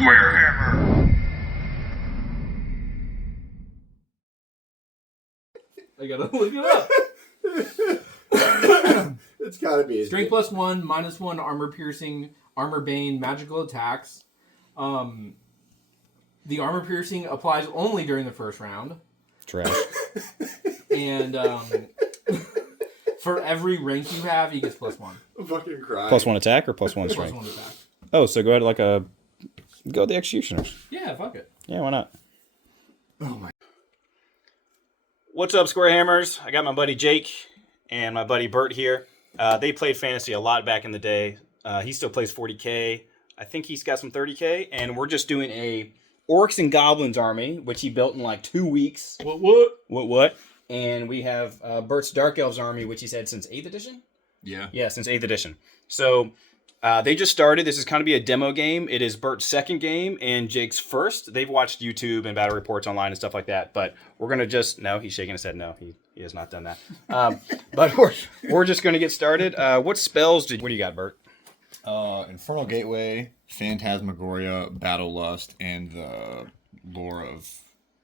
Square Hammer. I gotta look it up. It's gotta be. Strength +1, -1, armor piercing, armor bane, magical attacks. The armor piercing applies only during the first round. Trash. And for every rank you have, he gets +1. I'm fucking crying. +1 attack or +1 strength? +1 attack. Oh, so go ahead like a... Go the Executioners. Yeah, fuck it. Yeah, why not? Oh my. What's up, Square Hammers? I got my buddy Jake and my buddy Bert here. They played Fantasy a lot back in the day. He still plays 40K. I think he's got some 30K. And we're just doing a Orcs and Goblins army, which he built in like 2 weeks. What? And we have Berts Dark Elves army, which he's had since 8th edition? Yeah. Yeah, since 8th edition. So they just started. This is kind of be a demo game. It is Bert's second game and Jake's first. They've watched YouTube and battle reports online and stuff like that. But we're going to just... No, he's shaking his head. No, he has not done that. But we're just going to get started. What spells what do you got, Bert? Infernal Gateway, Phantasmagoria, Battle Lust, and the Lore of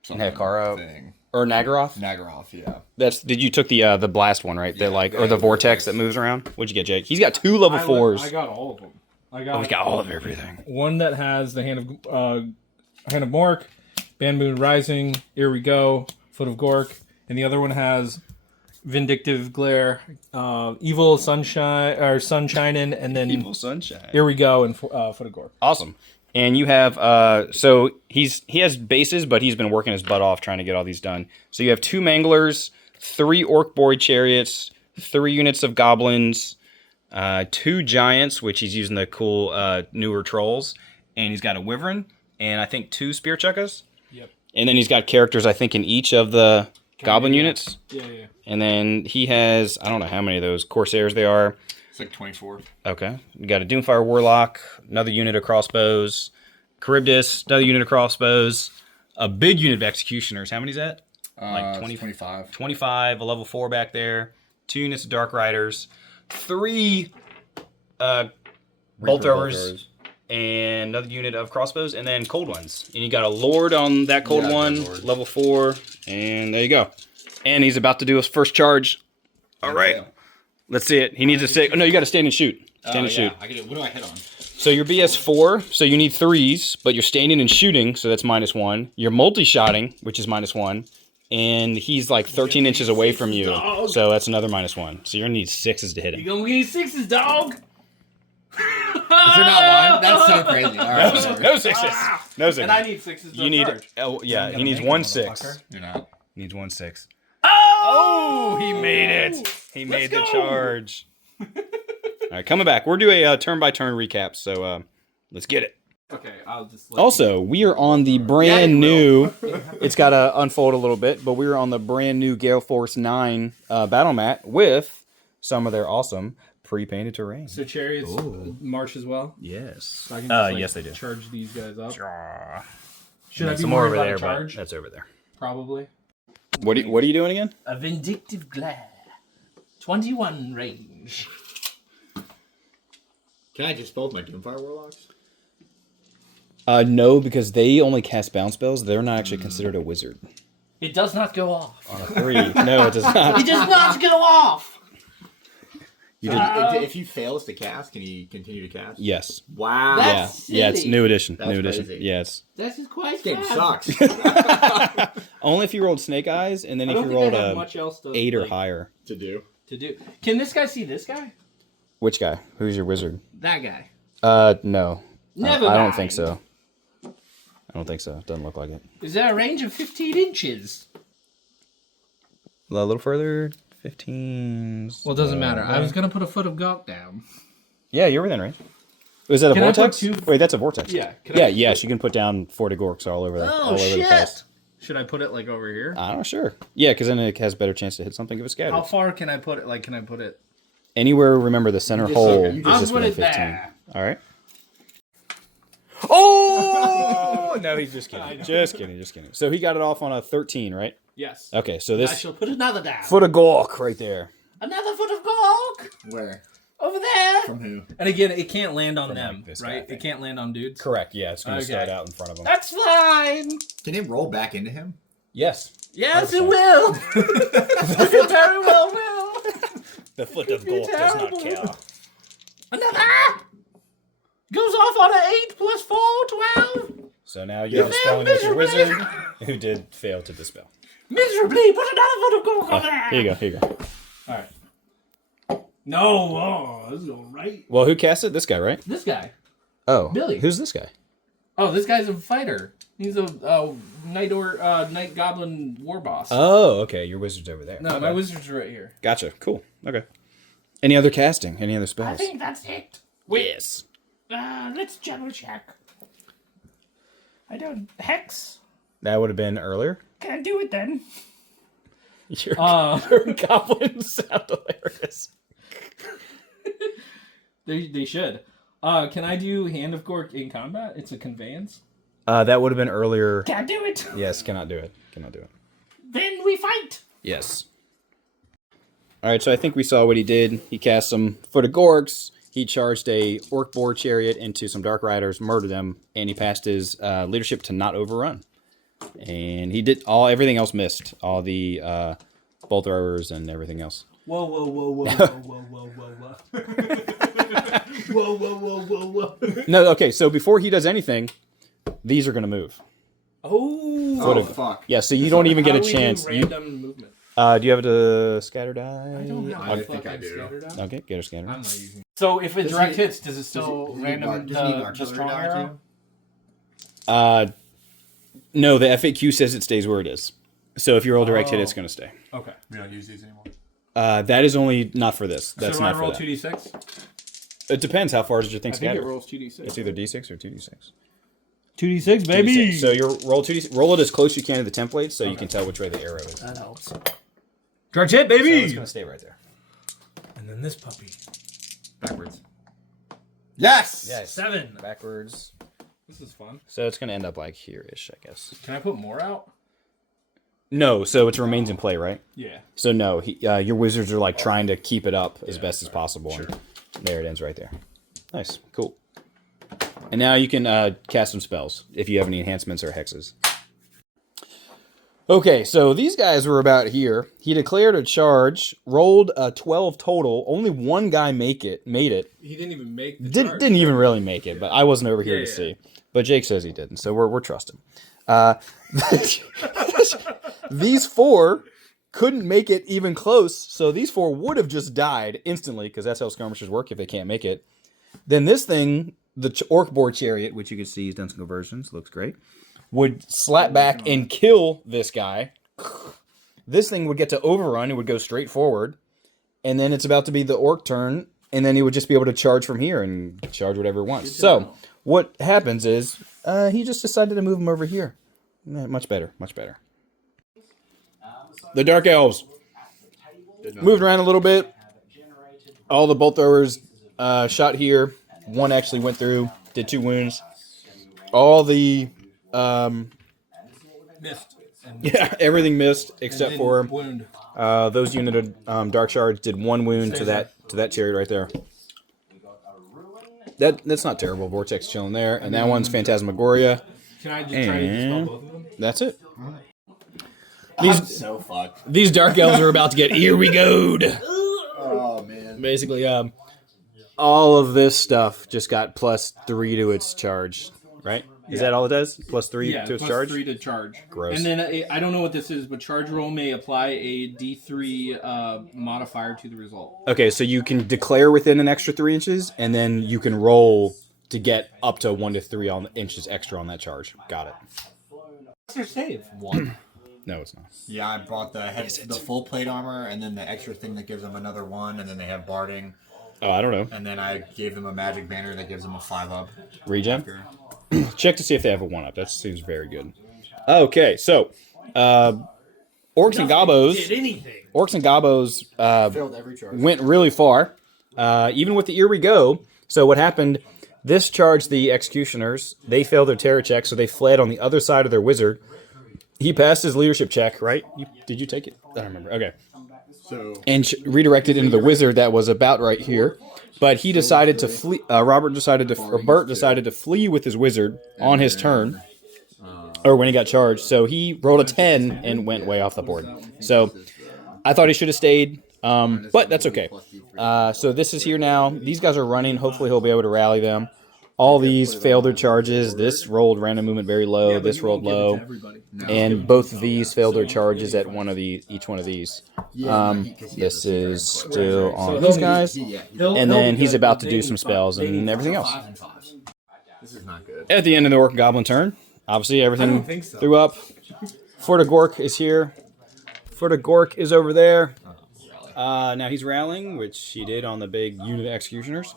something thing. Or Nagaroth? Nagaroth, yeah. Did you took the blast one, right? Yeah, or the vortex that moves around? What'd you get, Jake? He's got 2 level 4s. I got all of them. He's got all of everything. One that has the Hand of Mork, Bamboo Rising, Here We Go, Foot of Gork, and the other one has Vindictive Glare, Evil Sunshine or Sunshinin', and then Evil Sunshine. Here We Go and Foot of Gork. Awesome. And you have so he has bases, but he's been working his butt off trying to get all these done. So you have 2 Manglers, 3 Orc Boy Chariots, 3 units of Goblins, 2 Giants, which he's using the cool newer Trolls, and he's got a Wyvern, and I think 2 Spear Chuckas. Yep. And then he's got characters, I think, in each of the Goblin units. Yeah. And then he has, I don't know how many of those Corsairs they are. It's like 24. Okay. You got a Doomfire Warlock, another unit of crossbows, Charybdis, another unit of crossbows, a big unit of Executioners. How many is that? Like 25. 25, a level 4 back there, 2 units of Dark Riders, 3 Bolt Throwers, and another unit of crossbows, and then Cold Ones. And you got a Lord on that Cold one, level 4, and there you go. And he's about to do his first charge. All right. Let's see it. He needs to say... Oh, no, you got to stand and shoot. Stand and shoot. What do I hit on? So your BS4, so you need 3s, but you're standing and shooting, so that's -1. You're multi-shotting, which is -1. And he's like 13 inches away from you, so that's another -1. So you're going to need 6s to hit him. You're going to need 6s, dog! Is there not one? That's so crazy. All right, no 6s. No 6s. And I need 6s to You need... charge. Oh, yeah, he needs 1 6. You're not. He needs 1 6. Oh! He made it. He made the charge. All right, coming back. We're doing a turn-by-turn recap, so let's get it. Okay, I'll just... Also, we are on the brand new... It's got to unfold a little bit, but we are on the brand new Gale Force 9 battle mat with some of their awesome pre-painted terrain. So chariots march as well? Yes. So I can just, yes, they do. Charge these guys up. Should I be be some more more over about there, a charge? but that's over there. Probably. What are you doing again? A Vindictive Glare. 21 range. Can I just build my Doomfire Warlocks? No, because they only cast bounce spells. They're not actually considered a wizard. It does not go off. On a 3. No, it does not. It does not go off! If he fails to cast, can he continue to cast? Yes. Wow. That's Yeah, it's silly. new edition. That's new edition. crazy. Yeah, it's This is quite This game fab. sucks only if you rolled Snake Eyes, and then I if don't you think I rolled have a much else to 8 or like, higher. to do. Can this guy see this guy? Which guy? Who's your wizard? That guy. No. Never I don't mind. think so. I don't think so. Doesn't look like it. Is there a range of 15 inches? A little further. 15. Well, it doesn't matter. I was going to put a Foot of Gork down. Yeah, you're within range. Was that a Can I put vortex? 2? Wait, that's a vortex. Yeah. Yeah, yes, you can put down 40 Gorks all over that. Oh, all over the shit! place. Should I put it like over here? I don't know, sure. Yeah, because then it has a better chance to hit something if it's scattered. How far can I put it? Like, can I put it? Anywhere, remember the center hole you is I'll just put within it 15. there. All right. Oh! No, he's just kidding. Just kidding. So he got it off on a 13, right? Yes. Okay, so I this shall put another down. Foot of Gork right there. Another Foot of Gork! Where? Over there. From who? And again, it can't land on From, them, like, this guy, I right? think. It can't land on dudes. Correct. Yeah, it's going to Okay. start out in front of him. That's fine. Can it roll back into him? Yes. Yes, 100%. it will. It very well will. The foot of be Gork does not terrible. care. Another. Goes off on an 8 plus 4, 12. So now you have a spelling with your wizard, who did fail to dispel. Miserably. Put another foot of Gork on there. Here you go. Here you go. All right. No. Oh, this is all right. Well, who cast it? This guy, right? This guy. Oh, Billy. Who's this guy? Oh, this guy's a fighter. He's a night goblin war boss. Oh, okay. Your wizard's over there. No, Okay. my wizard's right here. Gotcha. Cool. Okay. Any other casting? Any other spells? I think that's it. Yes. Let's double check. I don't hex. That would have been earlier. Can I do it then? Your goblins sound hilarious. They should. Can I do Hand of Gork in combat? It's a conveyance. That would have been earlier. Can I do it? Yes, cannot do it. Cannot do it. Then we fight. Yes. All right, so I think we saw what he did. He cast some Foot of Gorks. He charged a Orc Boar Chariot into some Dark Riders, murdered them, and he passed his leadership to not overrun. And he did everything else missed. All the bolt throwers and everything else. Whoa, whoa, whoa, whoa, whoa, whoa, whoa, whoa, whoa. Whoa, whoa, whoa, whoa. No, okay, so before he does anything, these are going to move. Oh. Fuck. Yeah, so you don't even get a chance. Random movement. Do you have a scatter die? I don't know. I think I do. Scattered out. Okay, get a scanner. I'm not using. So if it Does direct he- hits, does it still random the strong arrow? No, the FAQ says it stays where it is. So if you roll direct hit, it's going to stay. Okay. We don't use these anymore. That is only not for this. That's so do I not roll for that. 2d6? It depends. How far does your thing I think scatter? it rolls 2d6. It's either D6 or 2D6. 2d6, baby. 2D6. So you roll 2D6. Roll it as close as you can to the template, so you can tell which way the arrow is. That helps. Direct hit, So baby. it's going to stay right there. And then this puppy. Backwards. Yes! Yes. 7. Backwards. This is fun. So it's going to end up like here-ish, I guess. Can I put more out? No, so it remains in play, right? Yeah. So no, your wizards are like trying to keep it up as best as possible. Sure. And there it ends right there. Nice, cool. And now you can cast some spells if you have any enhancements or hexes. Okay, so these guys were about here. He declared a charge, rolled a 12 total. Only one guy made it. He didn't even make the Didn't even really make it, but I wasn't over here Yeah, to yeah. see. But Jake says he didn't, so we're trusting. These 4 couldn't make it even close, so these 4 would have just died instantly, because that's how skirmishers work if they can't make it. Then this thing, the Orc Boar Chariot, which you can see he's done some conversions, looks great, would slap back and kill this guy. This thing would get to overrun, it would go straight forward, and then it's about to be the Orc turn, and then he would just be able to charge from here and charge whatever he wants. So, what happens is, he just decided to move him over here. Much better, much better. The Dark Elves moved around a little bit. All the bolt throwers shot here. One actually went through, did 2 wounds. All the missed. yeah, everything missed except for wound. those unit of dark shards did 1 wound to that chariot right there. That's not terrible. Vortex chilling there, and that one's Phantasmagoria. Can I just try to dispel both of them? That's it. I'm so fucked. These Dark Elves are about to get here we go'd. Oh, man. Basically, all of this stuff just got +3 to its charge, right? Is that all it does? +3 Yeah, to its plus charge? 3 to charge. Gross. And then I don't know what this is, but charge roll may apply a D3 modifier to the result. Okay, so you can declare within an extra 3 inches, and then you can roll to get up to 1 to 3 inches extra on that charge. Got it. What's your save? 1. No, it's not. Yeah, I bought the full plate armor, and then the extra thing that gives them another 1, and then they have barding, Oh, I don't know. and then I gave them a magic banner that gives them a 5-up. Regen? Check to see if they have a 1-up. That seems very good. Okay, so Orcs and Gobos. Did anything? Orcs and Gobos Failed every charge. went really far, even with the Here We Go. So what happened? This charged the Executioners. They failed their terror check, so they fled on the other side of their wizard. He passed his leadership check, right? Did you take it? I don't remember. Okay. and redirected into the wizard that was about right here. But he decided to flee. Bert decided to flee with his wizard on his turn, or when he got charged. So he rolled a 10 and went way off the board. So I thought he should have stayed, but that's okay. So this is here now. These guys are running. Hopefully he'll be able to rally them. All these failed their charges. This rolled random movement very low. This rolled low, and both of these failed their charges at each one of these. This is still on these guys, and then he's about to do some spells and everything else. This is not good. At the end of the Orc and Goblin turn, obviously everything threw up. Fort of Gork is here. Fort of Gork is over there. Now he's rallying, which he did on the big unit of executioners.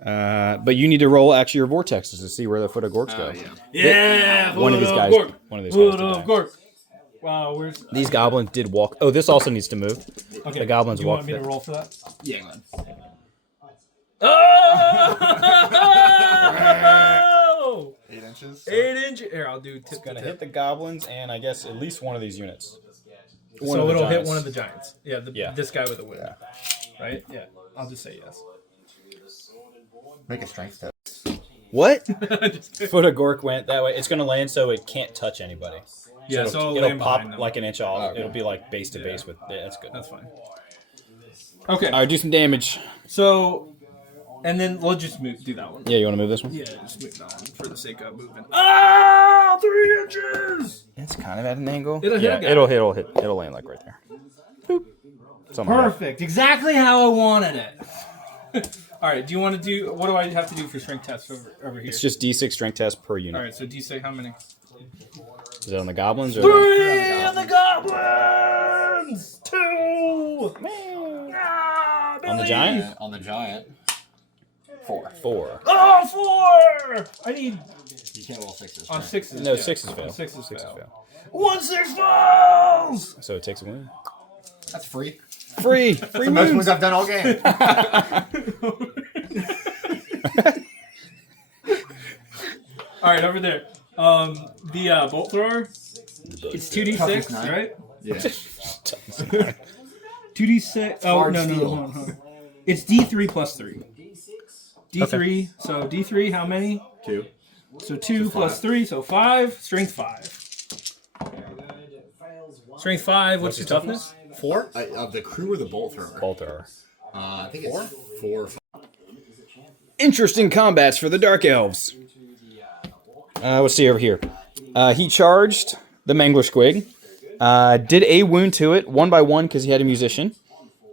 But you need to roll actually your vortexes to see where the Foot of Gorks go. One of these guys. Gork. Wow, where's these goblins did walk. Oh, this also needs to move. Okay. The goblins walk. Do you want me to roll for that? Yeah, man. Oh! 8 inches. 8 inches. Here, I'll do. It's gonna hit the goblins and I guess at least one of these units. So it'll hit one of the giants. Yeah, this guy with a whip. Right? Yeah. I'll just say yes. Make a strength test. What? Foot of Gork went that way. It's gonna land so it can't touch anybody. Yeah, so it'll pop like an inch off. Okay. It'll be like base to base with. Yeah, that's good. That's fine. Okay. All right, do some damage. So, and then we'll just do that one. Yeah, you want to move this one? Yeah, just move that one for the sake of moving. Ah, 3 inches. It's kind of at an angle. It'll hit. It'll land like right there. Boop. Perfect. Exactly how I wanted it. All right. Do you want to do? What do I have to do for strength tests over here? It's just D6 strength test per unit. All right. So D6. How many? Is it on the goblins? Or 3 on the goblins. 2. On the giant? On the giant. 4. 4. Oh, 4! I need. You can't roll 6s. On 6s. No, 6s fail. 6s fail. 1 6 falls. So it takes a win. That's free. Free That's the most wins I've done all game. All right, over there. The bolt thrower. It's 2d6, right? Yeah. 2d6. Oh no. It's D3 plus 3. D3. Okay. So D3. How many? 2. So 2 plus 3. So 5. Strength 5. Strength 5. What's your toughness? 4? Of the crew or the bolt thrower? Bolt thrower. I think it's 4. Interesting combats for the Dark Elves. Let's see over here. He charged the Mangler Squig. Did a wound to it, 1 by 1, because he had a musician.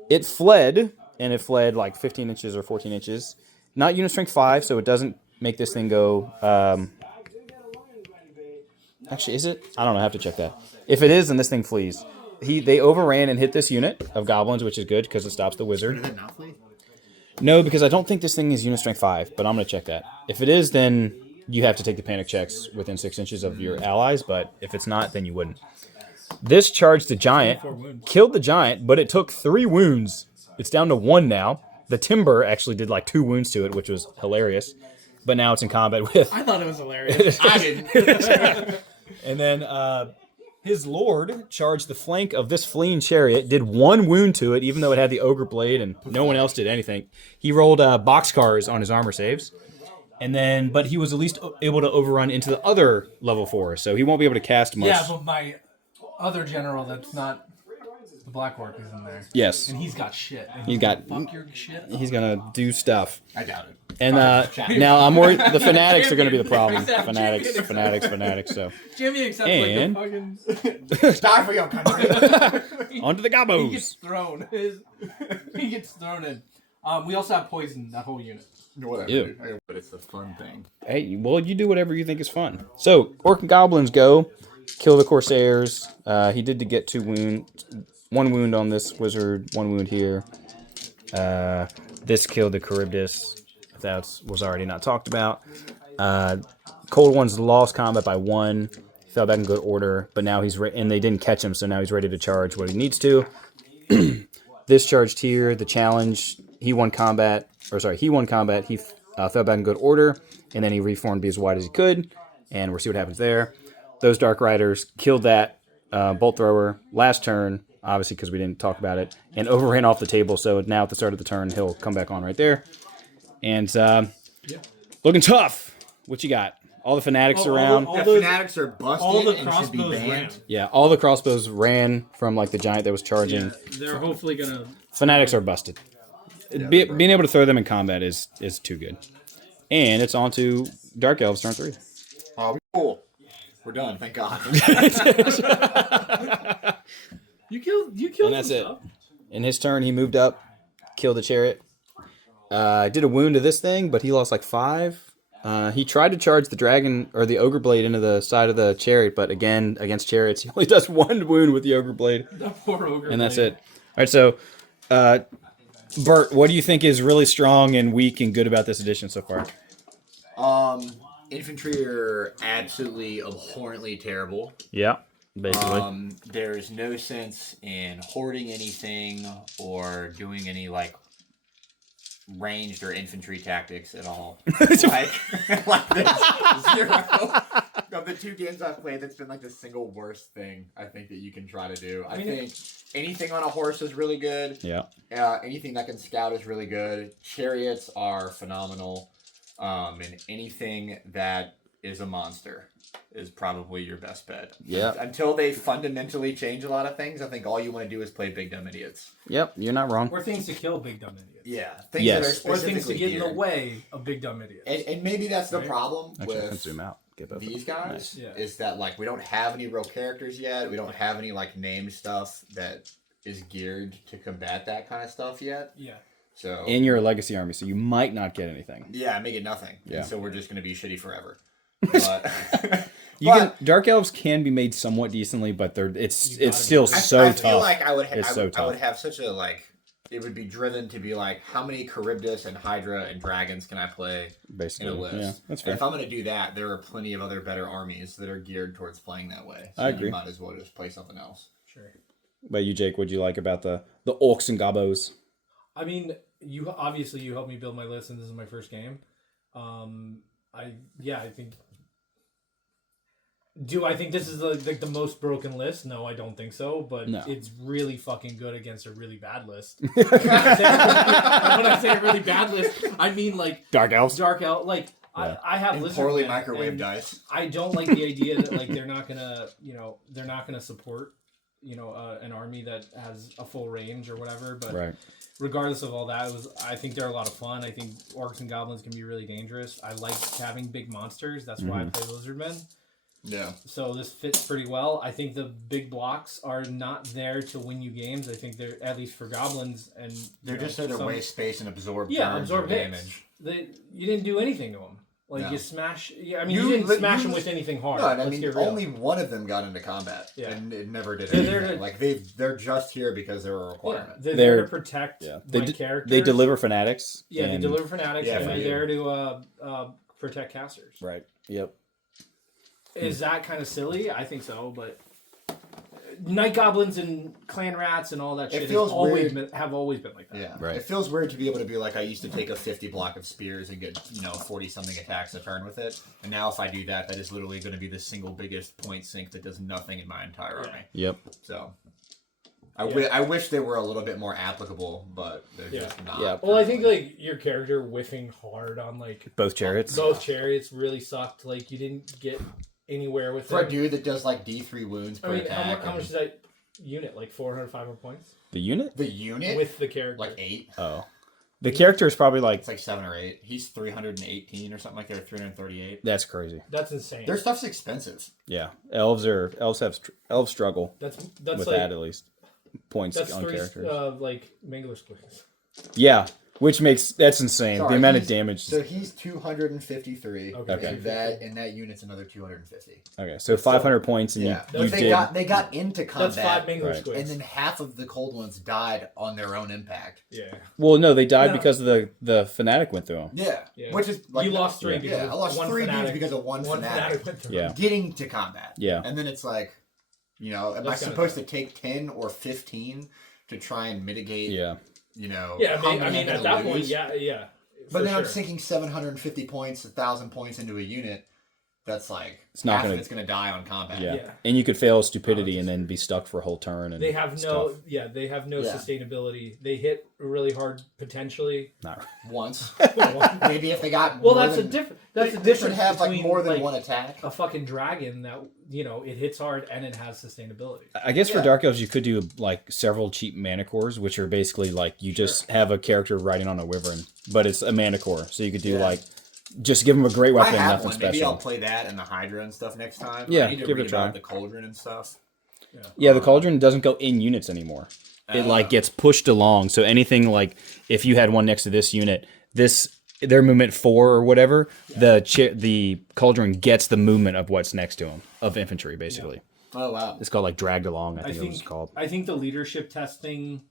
It fled, and it fled like 15 inches or 14 inches. Not unit strength 5, so it doesn't make this thing go... Actually, is it? I don't know. I have to check that. If it is, then this thing flees. They overran and hit this unit of goblins, which is good because it stops the wizard. Did it not flee? No, because I don't think this thing is unit strength 5, but I'm going to check that. If it is, then you have to take the panic checks within 6 inches of your allies, but if it's not, then you wouldn't. This charged the giant, killed the giant, but it took 3 wounds. It's down to 1 now. The timber actually did like 2 wounds to it, which was hilarious. But now it's in combat with... I thought it was hilarious. I didn't. And then his lord charged the flank of this fleeing chariot, did 1 wound to it, even though it had the ogre blade and no one else did anything. He rolled boxcars on his armor saves. And then, but he was at least able to overrun into the other level 4, so he won't be able to cast much. Yeah, but my other general that's not the Black Orc is in there. Yes. And he's got shit. And he's got... Fuck your shit. He's going to do stuff. I doubt it. And now I'm worried the fanatics are going to be the problem. Fanatics. So Jimmy accepts and like a fucking die for your country. onto the gobos. He gets thrown. He gets thrown in. We also have poison that whole unit. Whatever. Ew. But it's a fun thing. Hey, well, you do whatever you think is fun. So Orc and Goblins go kill the Corsairs. He did to get 2 wounds. 1 wound on this wizard. 1 wound here. This killed the Charybdis. That was already not talked about. Cold One's lost combat by 1. He fell back in good order, but now he's and they didn't catch him, so now he's ready to charge what he needs to. This charged here, the challenge. He won combat. He fell back in good order, and then he reformed to be as wide as he could, and we'll see what happens there. Those Dark Riders killed that bolt thrower last turn. obviously because we didn't talk about it, and overran off the table. So now at the start of the turn, he'll come back on right there. And looking tough. What you got? All the fanatics around. The fanatics are busted all the and should be crossbows banned. ran. Yeah, all the crossbows ran from like the giant that was charging. They're hopefully gonna. Fanatics are busted. Being able to throw them in combat is too good. And it's on to Dark Elves turn 3. Oh, cool. We're done. Thank God. You killed. And that's it. In his turn, he moved up, killed the chariot. Did a wound to this thing, but he lost like 5. He tried to charge the dragon or the ogre blade into the side of the chariot, but again, against chariots, he only does 1 wound with the ogre blade. The poor ogre. And that's it. All right, so Bert, what do you think is really strong and weak and good about this edition so far? Infantry are absolutely abhorrently terrible. Yeah, basically. There's no sense in hoarding anything or doing any like ranged or infantry tactics at all. like there's 0. Of the 2 games I've played, that's been like the single worst thing I think that you can try to do. I think anything on a horse is really good. Yeah. Anything that can scout is really good. Chariots are phenomenal. And anything that is a monster is probably your best bet. Yeah. Until they fundamentally change a lot of things, I think all you want to do is play big dumb idiots. Yep, you're not wrong. Or things to kill big dumb idiots. Yeah. Things Yes. that are Or things to get in the geared. way of big dumb idiots. And maybe that's the problem Actually, I can with zoom out. Get both these of them. guys Nice. Yeah. is that like we don't have any real characters yet. We don't have any like name stuff that is geared to combat that kind of stuff yet. Yeah. So And you're a legacy army, so you might not get anything. yeah, make it nothing. Yeah. And so we're just going to be shitty forever. But Dark Elves can be made somewhat decently, but it's still I so I tough. feel like I would It's so I would tough. have such a like it would be driven to be like how many Charybdis and Hydra and dragons can I play Basically, in a list? yeah, that's And fair. if I'm going to do that, there are plenty of other better armies that are geared towards playing that way. So I agree. You might as well just play something else. Sure. But you, Jake, what'd you like about the orcs and gobos? I mean, you helped me build my list, and this is my first game. I think. Do I think this is the most broken list? No, I don't think so. But No. it's really fucking good against a really bad list. When I say a really bad list, I mean like Dark Elves? Dark Elf. Like Yeah. I have And Lizard poorly Men, microwaved and dice. I don't like the idea that like they're not gonna support an army that has a full range or whatever. But Right. regardless of all that, I think they're a lot of fun. I think orcs and goblins can be really dangerous. I like having big monsters. That's why I play Lizard Men. Yeah. So this fits pretty well. I think the big blocks are not there to win you games. I think they're, at least for goblins, and They're just there to some- waste space and absorb turns absorb of hits. damage. You didn't do anything to them. Like No. you smash. Yeah, I mean you didn't smash them with anything hard. No, and I Let's mean get real. only one of them got into combat, Yeah. and it never did They're there anything. to- Like they're just here because they're a requirement. They're They're- there to protect They my d- characters. They deliver fanatics. Yeah, they and- deliver fanatics, Yeah, and for they're you. there to protect casters. Right. Yep. Is that kind of silly? I think so, but night goblins and clan rats and all that shit feels have always been like that. Yeah, Right. It feels weird to be able to be like, I used to take a 50 block of spears and get 40 something attacks a turn with it, and now if I do that, that is literally going to be the single biggest point sink that does nothing in my entire army. Yep. So. I wish they were a little bit more applicable, but they're just not. Yeah. Well, I think like your character whiffing hard on like Both chariots. both chariots really sucked. Like you didn't get anywhere with For a it. dude that does like D3 wounds per I mean, attack. how much is that unit? Like 400, 500 points The unit? The unit? with the character. like 8. Oh. The character is probably like, It's like 7 or 8. He's 318 or something like that, or 338. that's crazy. That's insane. Their stuff's expensive. Yeah. Elves struggle That's with like that at least. Points that's on 3 characters. like Mangler squigs. Yeah. Which that's insane. Sorry, the amount of he's- damage. So he's 253. Okay. And that unit's another 250. Okay. So 500 points and Yeah. you But they did. got into combat. That's 5 Mangler Right. squigs. And then half of the cold ones died on their own impact. yeah. Well, no, they died No. because the fanatic went through them. Yeah. Yeah. Which is like You lost 3 Yeah, because I lost one 3 dudes fanatic, because of one fanatic. went through. Yeah. Getting to combat. Yeah. And then it's like, am I That's kinda supposed to take 10 or 15 to try and mitigate? Yeah. Yeah, how I many mean I'm at gonna that point, lose? yeah. But for then I'm sure. sinking 750 points, 1,000 points into a unit that's like It's not half of gonna- it's gonna die on combat. Yeah. Yeah. And you could fail stupidity and then be stuck for a whole turn. And They have stuff. they have no Yeah. sustainability. They hit really hard potentially. Not Once. Maybe if they got Well, more that's a than, different. That's a they should difference have like between more than like, one attack. a fucking dragon that it hits hard and it has sustainability. I guess for Yeah. Dark Elves, you could do like several cheap mana cores, which are basically like you just have a character riding on a wyvern, but it's a mana core, so you could do Yeah. like just give them a great I weapon, have nothing one. Maybe special. I'll play that and the Hydra and stuff next time. Yeah, I need to give it a read try. about the Cauldron and stuff. Yeah, the Cauldron doesn't go in units anymore. It like gets pushed along. So anything like if you had one next to this unit, their movement 4 or whatever, the Cauldron gets the movement of what's next to him of infantry basically. Oh wow. It's called like dragged along. I think it was called. I think the leadership testing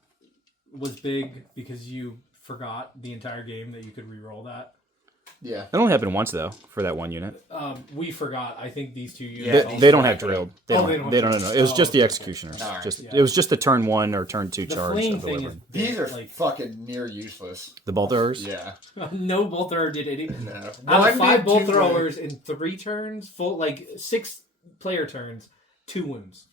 was big because you forgot the entire game that you could re-roll that. Yeah. It only happened once though for that one unit. We forgot. I think these two Yeah, units. They don't have drilled. They Oh, don't. They don't know. It was just the executioners. Alright. Just Yeah. it was just the turn 1 or turn 2 The charge. flame Of the thing is wyvern. These are like fucking near useless. The bolt throwers. Yeah. no bolt thrower did any. No. Out of 5 bolt two throwers in 3 turns, full like 6 player turns, 2 wounds.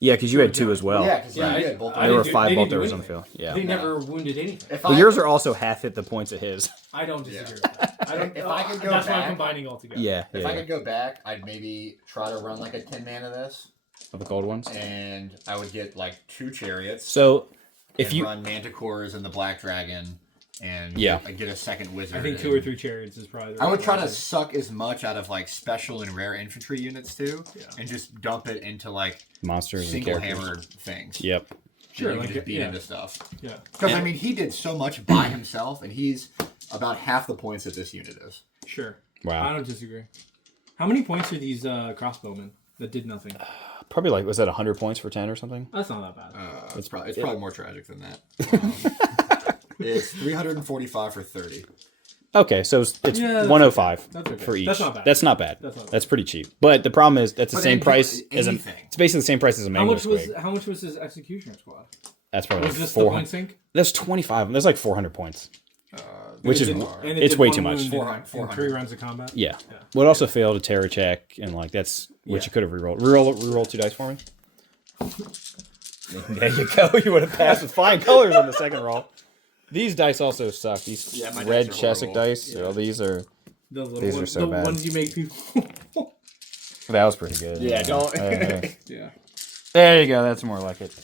Yeah, because you had 2 as well. Yeah, because Yeah, you had both. I There didn't were do- 5 they bolt didn't do throwers on the field. anything. Yeah. They never wounded anything. If But I, yours are also half hit the points of his. I don't disagree with that. I don't. If I could go that's why I'm back- combining all together. Yeah. if yeah, I yeah. could go back, I'd maybe try to run like a 10 man of this, Of the cold ones. and I would get like 2 chariots. So if and you run Manticores and the Black Dragon, and Yeah. get a second wizard. I think 2 or 3 chariots is probably. I would try to suck as much out of like special and rare infantry units too, Yeah. and just dump it into like monsters and single characters. hammered things. Yep. Sure, you like can just beat yeah. into stuff. Yeah. Because I mean, he did so much by himself, and he's about half the points that this unit is. Sure. Wow. I don't disagree. How many points are these crossbowmen that did nothing? Probably like was that 100 points for 10 or something? That's not that bad. It's probably more tragic than that. It's 345 for 30. Okay, so it's Yeah, that's 105 That's okay. for each. That's not bad. That's not bad. That's not bad. That's pretty cheap. But the problem is that's the But same then price as anything. it's basically the same price as a How mango much was squig. how much was his executioner squad? That's probably Was like this the 400. point sync? That's 25. That's like 400 points. Which is And it it's did way one too much. wound in 400. 3 rounds of combat. Yeah. Would also fail to terror check and like that's what Yeah. you could have rerolled. Reroll 2 dice for me. There you go. You would have passed with flying colors on the second roll. These dice also suck. These Yeah, my dice red are Chesic horrible. dice. So these are The little These are ones, so the bad. ones you make people. that was pretty good. don't. Yeah. There you go. That's more like it.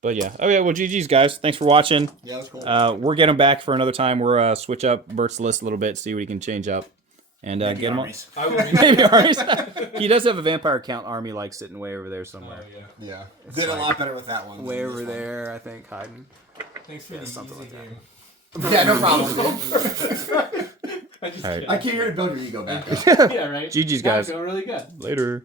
But yeah. Okay. Well, GG's guys. Thanks for watching. Yeah, that's cool. We're getting back for another time. We're switch up Bert's list a little bit, see what he can change up, and get him on. Armies. I would be. Maybe armies. He does have a vampire count army like sitting way over there somewhere. Yeah. Did a lot better with that one. Way than over this one. there, I think, hiding. Thanks for the something easy like that. game. Yeah, no problem. I just All right. I keep hearing build your ego back up. yeah, right. GG's, That guys. would go really good. Later.